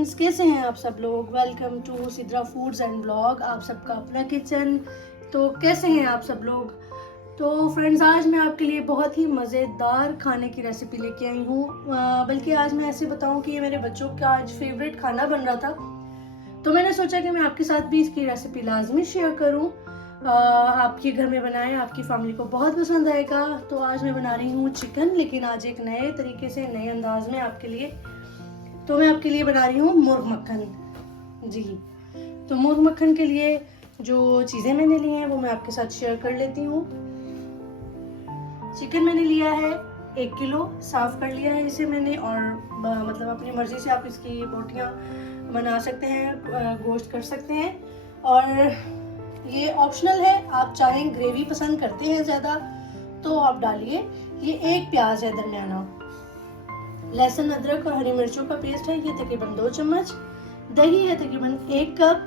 Friends, कैसे हैं आप सब लोग। Welcome to Sidra foods and blog, आप सबका अपना किचन। तो कैसे हैं आप सब लोग। तो फ्रेंड्स, आज मैं आपके लिए बहुत ही मज़ेदार खाने की रेसिपी लेके आई हूँ। बल्कि आज मैं ऐसे बताऊँ कि ये मेरे बच्चों का आज फेवरेट खाना बन रहा था, तो मैंने सोचा कि मैं आपके साथ भी इसकी रेसिपी लाजमी शेयर करूँ। आपके घर में बनाएं, आपकी फैमिली को बहुत पसंद आएगा। तो आज मैं बना रही हूँ चिकन, लेकिन आज एक नए तरीके से, नए अंदाज में आपके लिए। तो मैं आपके लिए बना रही हूँ मुर्ग मक्खन जी। तो मुर्ग मक्खन के लिए जो चीज़ें मैंने ली हैं वो मैं आपके साथ शेयर कर लेती हूँ। चिकन मैंने लिया है 1 किलो, साफ कर लिया है इसे मैंने। और मतलब अपनी मर्जी से आप इसकी बोटियाँ बना सकते हैं, गोश्त कर सकते हैं। और ये ऑप्शनल है, आप चाहें ग्रेवी पसंद करते हैं ज़्यादा तो आप डालिए। ये 1 प्याज है दरमियाना, लहसुन अदरक और हरी मिर्चों का पेस्ट है ये तकरीबन 2 चम्मच, दही है तकरीबन 1 कप,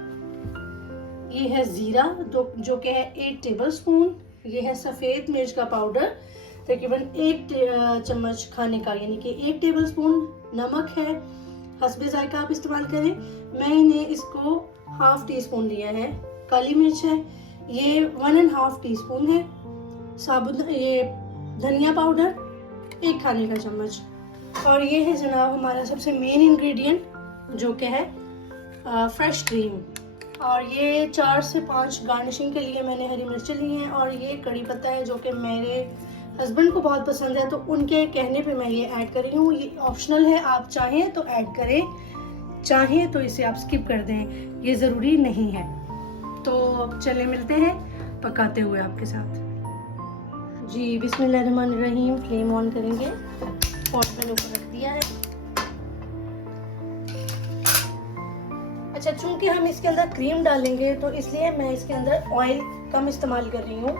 ये है ज़ीरा जो कि है 1 टेबल स्पून, ये है सफ़ेद मिर्च का पाउडर तकरीबन 1 चम्मच खाने का, यानी कि 1 टेबल स्पून। नमक है हस्बे जायका, आप इस्तेमाल करें। मैंने इसको ½ टी स्पून लिया है। काली मिर्च है ये 1½ टी स्पून है। साबुत ये धनिया पाउडर 1 खाने का चम्मच। और ये है जनाब हमारा सबसे मेन इंग्रेडिएंट जो कि है फ्रेश क्रीम। और ये 4 से 5 गार्निशिंग के लिए मैंने हरी मिर्चें ली हैं। और ये कड़ी पत्ता है जो कि मेरे हस्बैंड को बहुत पसंद है, तो उनके कहने पे मैं ये ऐड कर रही हूँ। ये ऑप्शनल है, आप चाहें तो ऐड करें, चाहें तो इसे आप स्किप कर दें, ये ज़रूरी नहीं है। तो चले मिलते हैं पकाते हुए आपके साथ जी। बिस्मिल्लाहिर्रहमानिर्रहीम। फ्लेम ऑन करेंगे, पॉट मैंने ऊपर रख दिया है। अच्छा, चूंकि हम इसके अंदर क्रीम डालेंगे तो इसलिए मैं इसके अंदर ऑयल कम इस्तेमाल कर रही हूँ,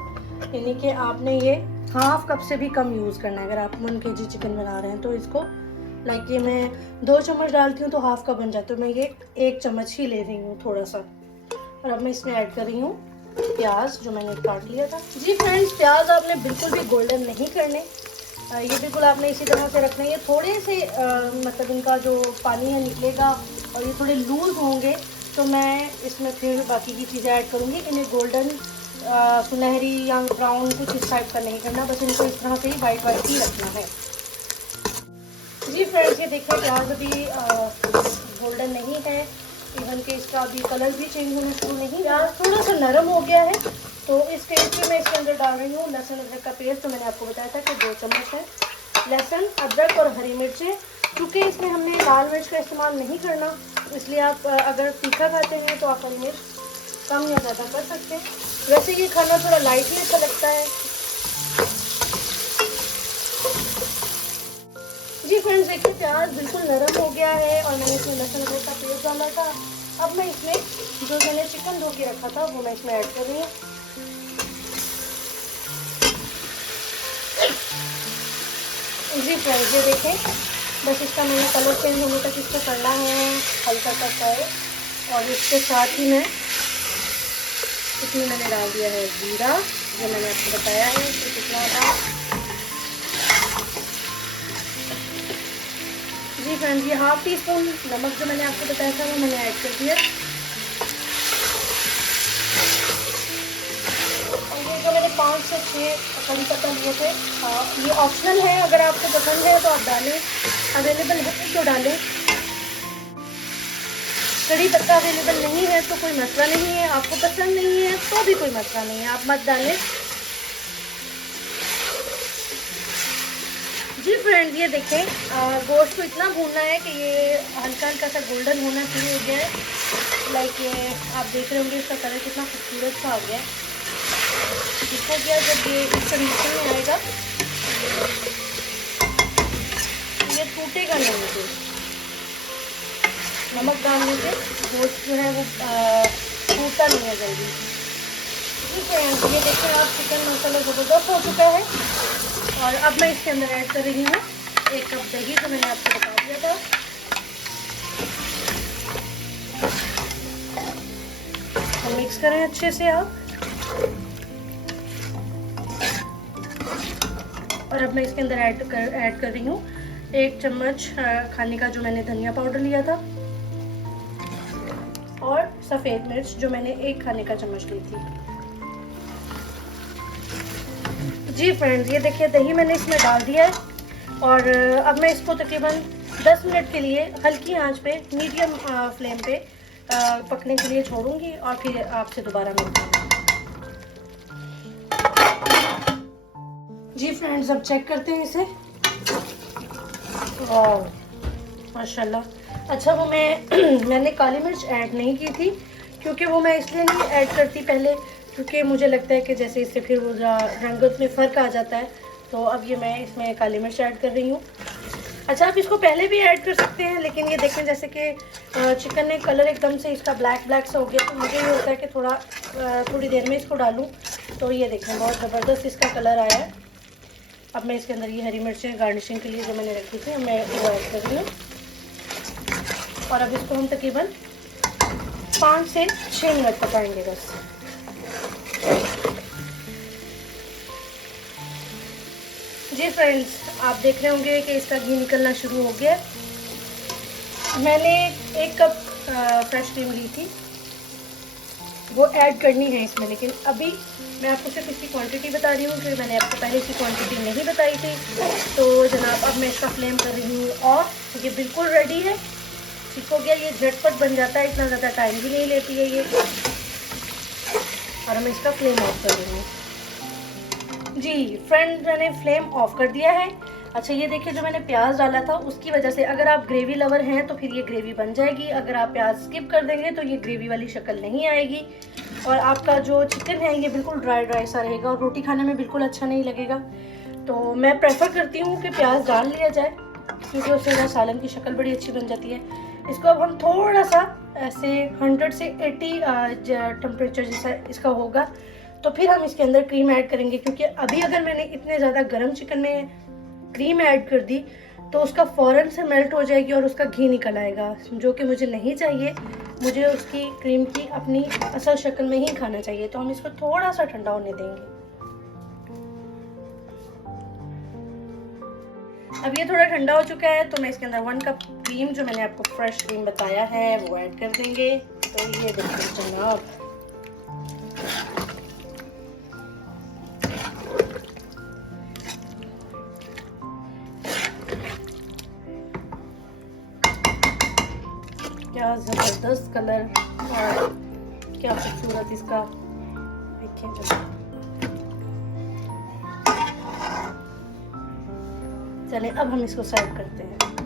यानी कि आपने ये ½ कप से भी कम यूज़ करना है। अगर आप 1 kg चिकन बना रहे हैं तो इसको लाइक ये मैं 2 चम्मच डालती हूँ तो ½ कप बन जाता है, तो मैं ये 1 चम्मच ही ले रही हूँ थोड़ा सा। और अब मैं इसमें ऐड कर रही हूँ प्याज जो मैंने काट लिया था जी। फ्रेंड्स, प्याज आपने बिल्कुल भी गोल्डन नहीं करने, ये बिल्कुल आपने इसी तरह से रखना है। ये थोड़े से मतलब इनका जो पानी है निकलेगा और ये थोड़े लूज होंगे, तो मैं इसमें फिर बाकी की चीज़ें ऐड करूँगी। इन्हें गोल्डन सुनहरी या ब्राउन कुछ इस टाइप का नहीं करना, बस इनको इस तरह से ही वाइट ही रखना है जी। फ्रेंड्स, ये देखिए प्याज अभी गोल्डन नहीं है, इवन कि इसका अभी कलर भी चेंज होना शुरू नहीं। प्याज थोड़ा सा नरम हो गया है, तो इस स्टेज पे मैं इसके अंदर डाल रही हूँ लहसुन अदरक का पेस्ट। तो मैंने आपको बताया था कि 2 चम्मच है लहसुन अदरक और हरी मिर्चें। क्योंकि इसमें हमने लाल मिर्च का इस्तेमाल नहीं करना, इसलिए आप अगर तीखा खाते हैं तो आप हरी मिर्च कम या ज़्यादा कर सकते हैं। वैसे ये खाना थोड़ा लाइटली अच्छा लगता है जी। फ्रेंड्स, देखिए प्याज बिल्कुल नरम हो गया है और मैंने इसमें लहसुन अदरक का पेस्ट डाला था। अब मैं इसमें जो मैंने चिकन धो के रखा था वो मैं इसमें ऐड कर रही हूँ जी। फ्रेंड्स, ये देखें, बस इसका मैंने कलर चेंज होने तक इसको करना है हल्का सा फ्राई। और इसके साथ ही मैं इसमें मैंने डाल दिया है जीरा, जो मैंने आपको बताया है कि कितना था जी। फ्रेंड्स, ये ½ टी स्पून नमक जो मैंने आपको बताया था वो मैंने ऐड कर दिया। और ये जो मैंने 5 से 6 कड़ी पत्ता लिए थे, ये ऑप्शनल है, अगर आपको पसंद है तो आप डालें, अवेलेबल है तो डालें। कड़ी पत्ता अवेलेबल नहीं है तो कोई मसला नहीं है, आपको पसंद नहीं है तो भी कोई मसला नहीं है, आप मत डालें जी। फ्रेंड्स, ये देखें गोश्त को इतना भूनना है कि ये हल्का हल्का सा गोल्डन होना शुरू हो गया है। लाइक ये आप देख रहे होंगे इसका कलर कितना खूबसूरत सा आ गया है। इसको क्या, जब ये इस कंडीशन में आएगा ये टूटेगा नहीं, तो नमक डालने से गोश्त जो है वो टूटता नहीं है जल्दी। ठीक है, ये देखें आप चिकन मसाला ज़बरदस्त हो चुका है। और अब मैं इसके अंदर ऐड कर रही हूँ 1 कप दही जो मैंने आपको बता दिया था। और मिक्स करें अच्छे से आप। और अब मैं इसके अंदर ऐड कर रही हूँ 1 चम्मच खाने का जो मैंने धनिया पाउडर लिया था, और सफ़ेद मिर्च जो मैंने 1 खाने का चम्मच ली थी। जी फ्रेंड्स, ये देखिए दही मैंने इसमें डाल दिया है और अब मैं इसको तकरीबन 10 मिनट के लिए हल्की आंच पे मीडियम फ्लेम पे पकने के लिए छोड़ूंगी और फिर आपसे दोबारा मिलती हूँ। जी फ्रेंड्स, अब चेक करते हैं इसे। वाह माशाल्लाह। अच्छा, वो मैंने काली मिर्च ऐड नहीं की थी क्योंकि वो मैं इसलिए नहीं ऐड करती पहले, क्योंकि मुझे लगता है कि जैसे इससे फिर वो रंगत में फ़र्क आ जाता है, तो अब ये मैं इसमें काली मिर्च ऐड कर रही हूँ। अच्छा, आप इसको पहले भी ऐड कर सकते हैं, लेकिन ये देखें जैसे कि चिकन ने कलर एकदम से इसका ब्लैक सा हो गया, तो मुझे ये होता है कि थोड़ी देर में इसको डालूँ। तो ये देखें बहुत ज़बरदस्त इसका कलर आया है। अब मैं इसके अंदर ये हरी मिर्चें गार्निशिंग के लिए जो मैंने रखी थी मैं वो ऐड कर रही हूँ और अब इसको हम तकरीबन 5 से 6 मिनट पकाएंगे बस। जी फ्रेंड्स, आप देख रहे होंगे कि इसका घी निकलना शुरू हो गया। मैंने 1 कप फ्रेश क्रीम ली थी, वो ऐड करनी है इसमें, लेकिन अभी मैं आपको सिर्फ इसकी क्वांटिटी बता रही हूँ क्योंकि मैंने आपको पहले इसकी क्वांटिटी नहीं बताई थी। तो जनाब, अब मैं इसका फ्लेम कर रही हूँ और ये बिल्कुल रेडी है। ठीक हो गया, ये झटपट बन जाता है, इतना ज़्यादा टाइम भी नहीं लेती है ये। और मैं इसका फ्लेम ऑफ कर रही हूँ। जी फ्रेंड, मैंने फ्लेम ऑफ कर दिया है। अच्छा, ये देखिए जो मैंने प्याज डाला था उसकी वजह से अगर आप ग्रेवी लवर हैं तो फिर ये ग्रेवी बन जाएगी, अगर आप प्याज स्किप कर देंगे तो ये ग्रेवी वाली शक्ल नहीं आएगी और आपका जो चिकन है ये बिल्कुल ड्राई सा रहेगा और रोटी खाने में बिल्कुल अच्छा नहीं लगेगा। तो मैं प्रेफर करती हूँ कि प्याज डाल लिया जाए क्योंकि उससे ना सालन की शक्ल बड़ी अच्छी बन जाती है। इसको अब हम थोड़ा सा ऐसे 100 से 80 टेम्परेचर जैसा इसका होगा तो फिर हम इसके अंदर क्रीम ऐड करेंगे, क्योंकि अभी अगर मैंने इतने ज़्यादा गर्म चिकन में क्रीम ऐड कर दी तो उसका फ़ौरन से मेल्ट हो जाएगी और उसका घी निकल आएगा, जो कि मुझे नहीं चाहिए। मुझे उसकी क्रीम की अपनी असल शक्ल में ही खाना चाहिए। तो हम इसको थोड़ा सा ठंडा होने देंगे। अब ये थोड़ा ठंडा हो चुका है तो मैं इसके अंदर 1 कप क्रीम जो मैंने आपको फ्रेश क्रीम बताया है वो ऐड कर देंगे। तो ये देखिए जनाब, क्या ज़बरदस्त कलर और क्या खूबसूरत इसका, देखिए। चलिए अब हम इसको सर्व करते हैं।